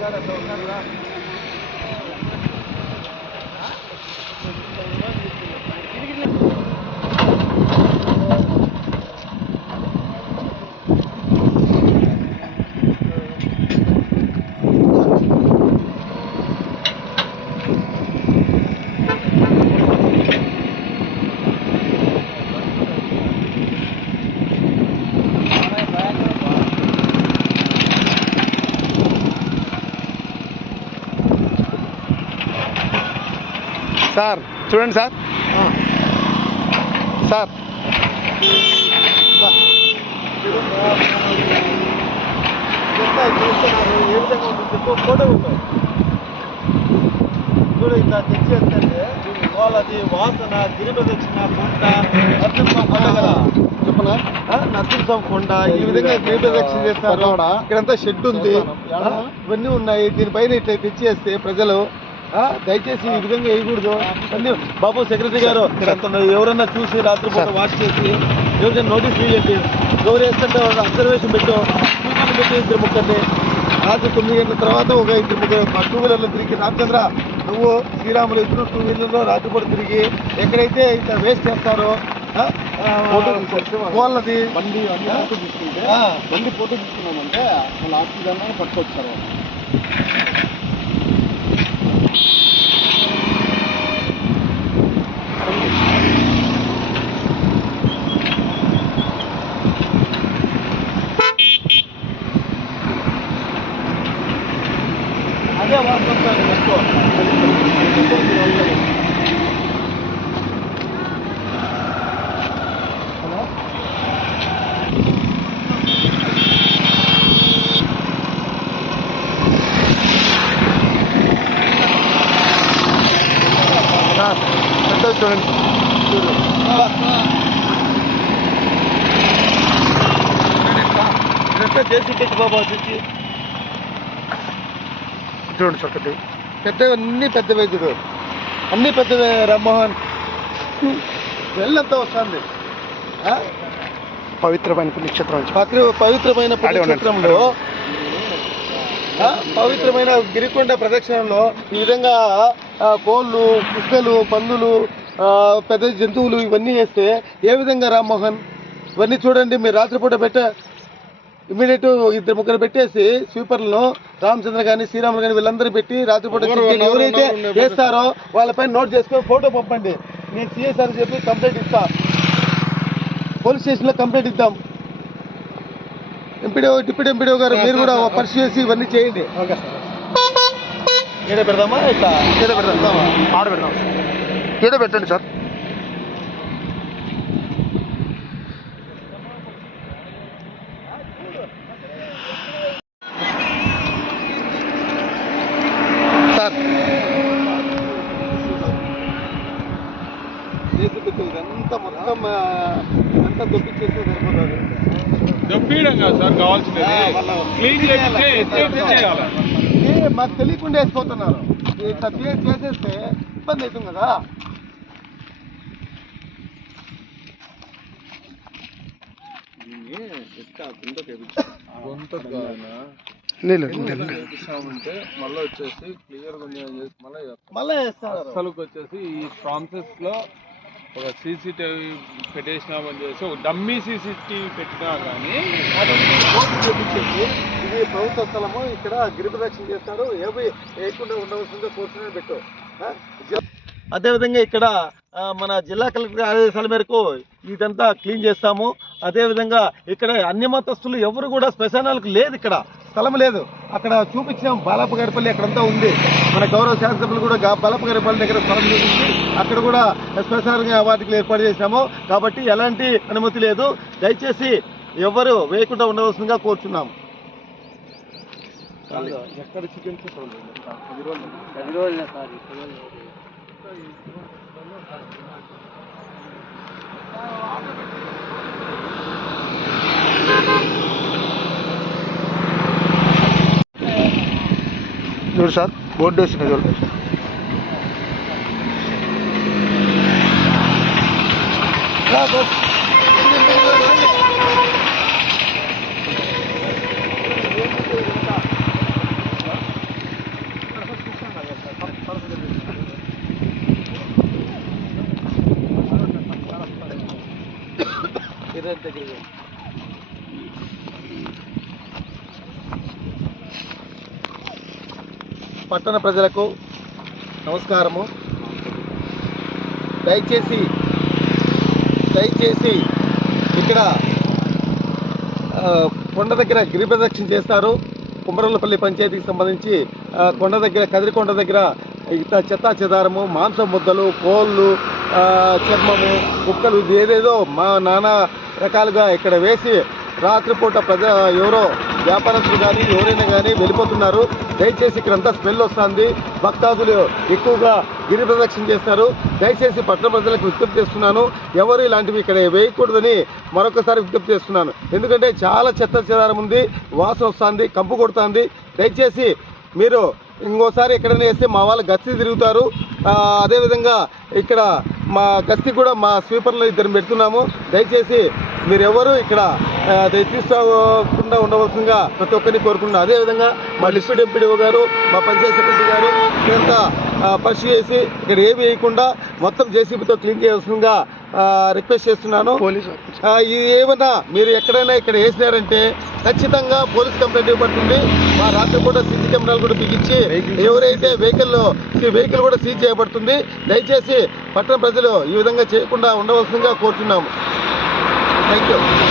がだと分か？るな。సార్ చూడండి sir. Sir. ఏ విధంగా photo ఇట్లా తెచ్చేస్తే వాళ్ళది వాసన కొండ నరసింహం కొండ కదా చెప్పనా ఆ, నరసింహం కొండ ఈ విధంగా చేస్తారు? ఇక్కడంతా షెడ్ ఉంది. ఇవన్నీ ఉన్నాయి. దీనిపైన ఇట్లా తెచ్చేస్తే ప్రజలు దయచేసి ఈ విధంగా వేయకూడదు. అన్ని బాబు సెక్రటరీ గారు ఎవరన్నా చూసి రాత్రిపూట. వాచ్ చేసి ఎవరైనా నోటీస్ వేయండి ఎవరు వేస్తుంటే వాళ్ళని అబ్జర్వేషన్ పెట్టు. సూచనలు పెట్టి ఇద్దరు ముక్కర్ని రాత్రి తొమ్మిది గంటల తర్వాత ఒక ఇద్దరు ముగ్గురు టూ వీలర్లో తిరిగి రామచంద్ర నువ్వు శ్రీరాములు ఇద్దరు టూ వీలర్లో రాత్రిపూట తిరిగి ఎక్కడైతే ఇట్లా వేస్ట్ చేస్తారో వాళ్ళది బండి. బండి ఫోటో తీసుకున్నామంటే వాళ్ళ ఆఫీస్ పట్టుకొచ్చారు. అదే వాస్తవం సార్ ఎక్కువ సార్ పెద్దది చూడండి ఇదంతా చేసి పెట్టి బాబా తెచ్చి చూడండి సార్ పెద్దది పెద్దవి అన్ని పెద్దవే చూడు అన్ని పెద్దవే రామ్మోహన్. వెళ్ళంతా వస్తుంది? పవిత్రమైన పుణ్యక్షేత్రం పవిత్రమైన. పుణ్యక్షేత్రంలో పవిత్రమైన గిరికొండ ప్రదక్షిణంలో ఈ విధంగా కోళ్ళు కుక్కలు పందులు పెద్ద జంతువులు ఇవన్నీ వేస్తే ఏ విధంగా రామ్మోహన్? ఇవన్నీ చూడండి మీరు రాత్రిపూట పెట్ట ఇమీడియట్ ఇద్దరు ముగ్గురు పెట్టేసి స్వీపర్లను రామచంద్ర కానీ శ్రీరాములు కానీ వీళ్ళందరూ పెట్టి రాత్రిపూట ఎవరైతే. చేస్తారో వాళ్ళపై నోట్ చేసుకొని ఫోటో పంపండి. నేను సిఎస్ఆర్ చెప్పి కంప్లైంట్ ఇస్తా. పోలీస్ స్టేషన్లో కంప్లైంట్ ఇద్దాం. ఎంపీడీఓ డిప్యూటీ ఎంపీడీఓ గారు మీరు కూడా పరిశీ చేసి ఇవన్నీ చేయండి. ఓకే సార్ ఏడ పెడదామా ఇట్లా? ఏదో పెడదాం. ఆడ పెడదాం ఏదో పెట్టండి సార్ చేసి పెట్టు ఇదంతా దొప్పించేస్తే సరిపోతుంది. కాదు సార్ క్లీన్ చేస్తే చేయాలి. మాకు తెలియకుండా వేసిపోతున్నారు. ఇట్లా క్లియర్ చేసేస్తే ఇబ్బంది అవుతుంది కదా. మళ్ళీ వచ్చేసి క్లియర్ మళ్ళీ మళ్ళీ అసలుకి వచ్చేసి ఈ ప్రాసెస్లో ఒక సీసీటీవీ పెట్టేసినామని చేసి ఒక డమ్మీ సీసీటీవీ పెట్టినా కానీ ఇది ప్రభుత్వ స్థలము ఇక్కడ గిరి చేస్తారు. ఏవి వేయకుండా ఉండవలసిందో కోర్టునే పెట్టు. అదేవిధంగా ఇక్కడ మన జిల్లా కలెక్టర్ ఆదేశాల మేరకు ఇదంతా క్లీన్ చేస్తాము. అదేవిధంగా ఇక్కడ అన్ని మతస్థులు ఎవరు కూడా శ్మశానాలకు లేదు ఇక్కడ. స్థలం లేదు. అక్కడ చూపించాం బాలపగారిపల్లి అక్కడంతా ఉంది. మన గౌరవ శాసనసభ్యులు కూడా గా- బాలపగారిపల్లి దగ్గర స్థలం చూపించి అక్కడ కూడా శ్మశాన వాటికి ఏర్పాటు చేశాము. కాబట్టి ఎలాంటి అనుమతి లేదు. దయచేసి ఎవరు వేయకుండా ఉండవలసిందిగా కోరుచున్నాము ఎక్కడ చికెన్ చూడు సార్ బోర్డు వేసిన చూడండి ఇదంతా పట్టణ ప్రజలకు నమస్కారము. దయచేసి దయచేసి ఇక్కడ కొండ దగ్గర గిరి ప్రదక్షిణ చేస్తారు. కుమరలపల్లి పంచాయతీకి సంబంధించి కొండ దగ్గర కదిరికొండ దగ్గర ఇట్లా చెత్తా చెదారము మాంసం ముద్దలు కోళ్ళు చర్మము కుక్కలు ఏదేదో మా నానా రకాలుగా ఇక్కడ వేసి రాత్రిపూట ప్రజ ఎవరో వ్యాపారస్తులు కానీ ఎవరైనా కానీ వెళ్ళిపోతున్నారు. దయచేసి ఇక్కడంతా స్మెల్ వస్తుంది. భక్తాదులు ఎక్కువగా గిరి ప్రదక్షిణ చేస్తారు. దయచేసి పట్టణ ప్రజలకు విజ్ఞప్తి చేస్తున్నాను. ఎవరు ఇలాంటివి ఇక్కడ వేయకూడదని మరొకసారి విజ్ఞప్తి చేస్తున్నాను. ఎందుకంటే చాలా చెత్త చెదారం ఉంది వాసన వస్తుంది కంపు కొడుతుంది. దయచేసి మీరు ఇంకోసారి ఎక్కడైనా వేస్తే మా వాళ్ళు గస్తీ తిరుగుతారు. అదేవిధంగా ఇక్కడ మా గస్తీ కూడా మా స్వీపర్లో ఇద్దరు పెడుతున్నాము. దయచేసి మీరెవరు ఇక్కడ తీసుకోకుండా ఉండవలసిందిగా ప్రతి ఒక్కరిని కోరుకుంటున్నాను. అదేవిధంగా మా డిస్ట్రిక్ట్ ఎంపీడీఓ గారు మా పంచాయత్ సెక్రటరీ గారు ఇదంతా పరిశీలి చేసి ఇక్కడ ఏమి వేయకుండా మొత్తం జేసీబీతో క్లీన్ చేయవలసిందిగా రిక్వెస్ట్ చేస్తున్నాను. ఇది ఏమన్నా మీరు ఎక్కడైనా ఇక్కడ వేసినారంటే ఖచ్చితంగా పోలీస్ కంప్లైంట్ ఇవ్వబడుతుంది. మా రాత్రిపూట సీసీ కెమెరాలు కూడా బిగించి ఎవరైతే వెహికల్ వెహికల్ కూడా సీజ్ చేయబడుతుంది. దయచేసి పట్టణ ప్రజలు ఈ విధంగా చేయకుండా ఉండవలసిందిగా కోరుతున్నాము Thank you.